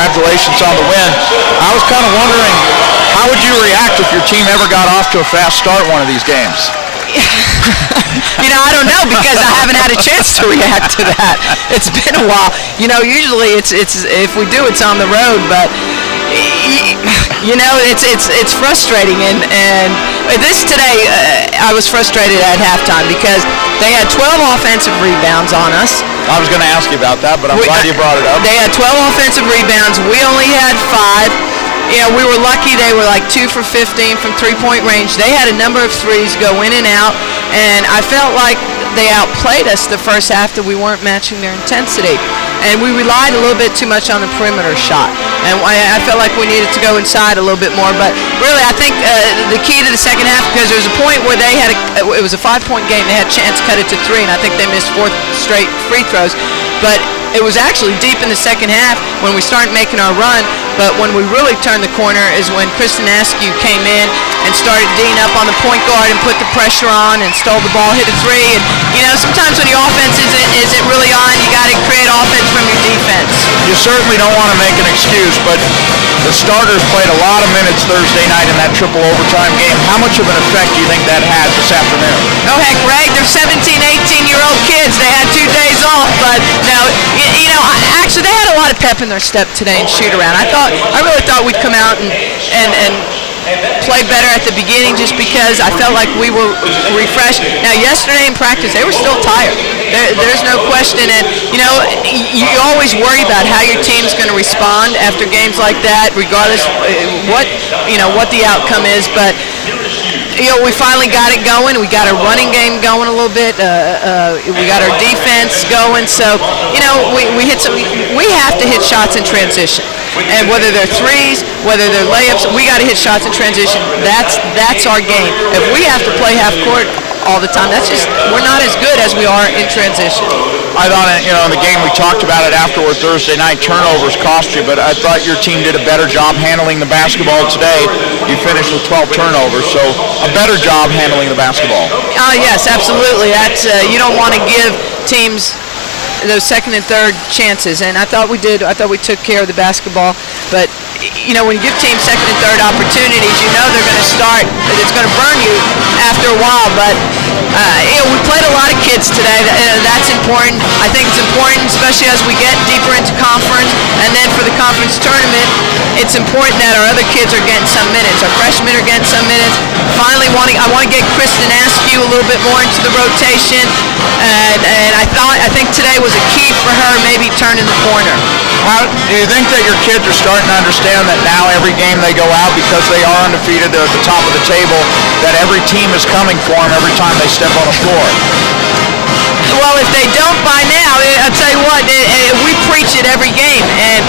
congratulations on the win. I was kind of wondering, how would you react if your team ever got off to a fast start one of these games? I don't know, because I haven't had a chance to react to that. It's been a while. Usually it's if we do, it's on the road, but it's frustrating. And this today, I was frustrated at halftime because they had 12 offensive rebounds on us. I was going to ask you about that, but I'm glad you brought it up. They had 12 offensive rebounds. We only had 5. We were lucky. They were like 2 for 15 from three-point range. They had a number of threes go in and out, and I felt like they outplayed us the first half, that we weren't matching their intensity. And we relied a little bit too much on the perimeter shot. And I felt like we needed to go inside a little bit more. But really, I think the key to the second half, because there was a point where they had it was a 5-point game. They had a chance to cut it to 3, and I think they missed 4 straight free throws. But it was actually deep in the second half when we started making our run. But when we really turned the corner is when Kristen Askew came in and started D'ing up on the point guard and put the pressure on and stole the ball, hit a 3. And sometimes when your offense isn't really on, you got to create offense from your defense. You certainly don't want to make an excuse, but the starters played a lot of minutes Thursday night in that triple overtime game. How much of an effect do you think that had this afternoon? Oh, heck, Greg, they're 17, 18-year-old kids. They had 2 days off, but no, actually they had a lot of pep in their step today in shoot-around. I really thought we'd come out and play better at the beginning, just because I felt like we were refreshed. Now, yesterday in practice, they were still tired. There's no question. And, you always worry about how your team's going to respond after games like that, regardless what the outcome is. But we finally got it going. We got our running game going a little bit. We got our defense going. So, we hit some. We have to hit shots in transition, and whether they're threes, whether they're layups, we got to hit shots in transition. That's our game. If we have to play half court all the time, we're not as good as we are in transition. I thought, in the game we talked about it afterward Thursday night, turnovers cost you, but I thought your team did a better job handling the basketball today. You finished with 12 turnovers, so a better job handling the basketball. Yes, absolutely. That's you don't want to give teams those second and third chances, and I thought we did. I thought we took care of the basketball, but when you give teams second and third opportunities, they're going to start. It's going to burn you after a while. But we played a lot of kids today. That's important. I think it's important, especially as we get deeper into conference, and then for the conference tournament, it's important that our other kids are getting some minutes. Our freshmen are getting some minutes. Finally, I want to get Kristen Askew a little bit more into the rotation, and I think today was a key for her, maybe turning the corner. Do you think that your kids are starting to understand that now every game they go out, because they are undefeated, they're at the top of the table, that every team is coming for them every time they step on the floor? Well, if they don't by now, I'll tell you what, we preach it every game. And,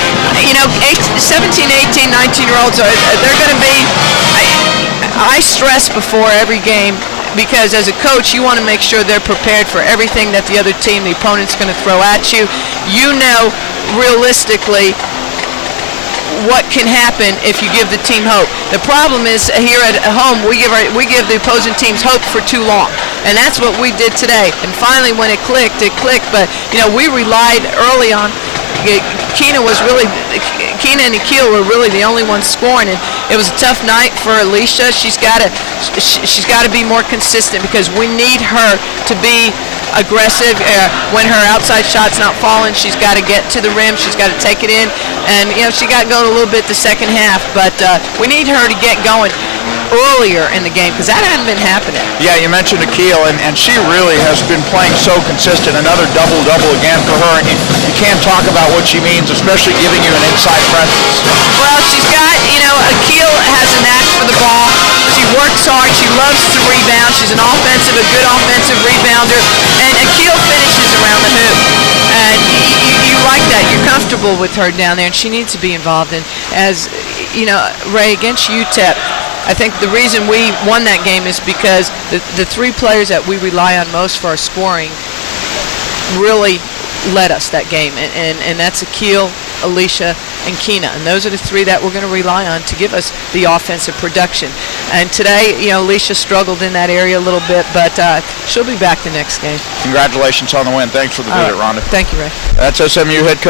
17, 18, 19-year-olds, they're going to be, I stress before every game, because as a coach, you want to make sure they're prepared for everything that the other team, the opponent's going to throw at you. Realistically, what can happen if you give the team hope. The problem is here at home, we give the opposing teams hope for too long, and that's what we did today. And finally, when it clicked. But we relied early on. Keena and Akil were really the only ones scoring, and it was a tough night for Alicia. She's got to be more consistent, because we need her to be aggressive. When her outside shot's not falling, she's got to get to the rim. She's got to take it in, and she got going a little bit the second half. But we need her to get going earlier in the game, because that hadn't been happening. Yeah, you mentioned Akil, and she really has been playing so consistent. Another double-double again for her, and you can't talk about what she means, especially giving you an inside presence. Well, she's got, Akil has a knack for the ball. She works hard. She loves to rebound. She's a good offensive rebounder, and Akil finishes around the hoop. And you like that. You're comfortable with her down there, and she needs to be involved. And as Ray, against UTEP, I think the reason we won that game is because the 3 players that we rely on most for our scoring really led us that game, and that's Akil, Alicia, and Keena, and those are the 3 that we're going to rely on to give us the offensive production. And today, Alicia struggled in that area a little bit, but she'll be back the next game. Congratulations on the win. Thanks for the visit, Rhonda. Thank you, Ray. That's SMU head coach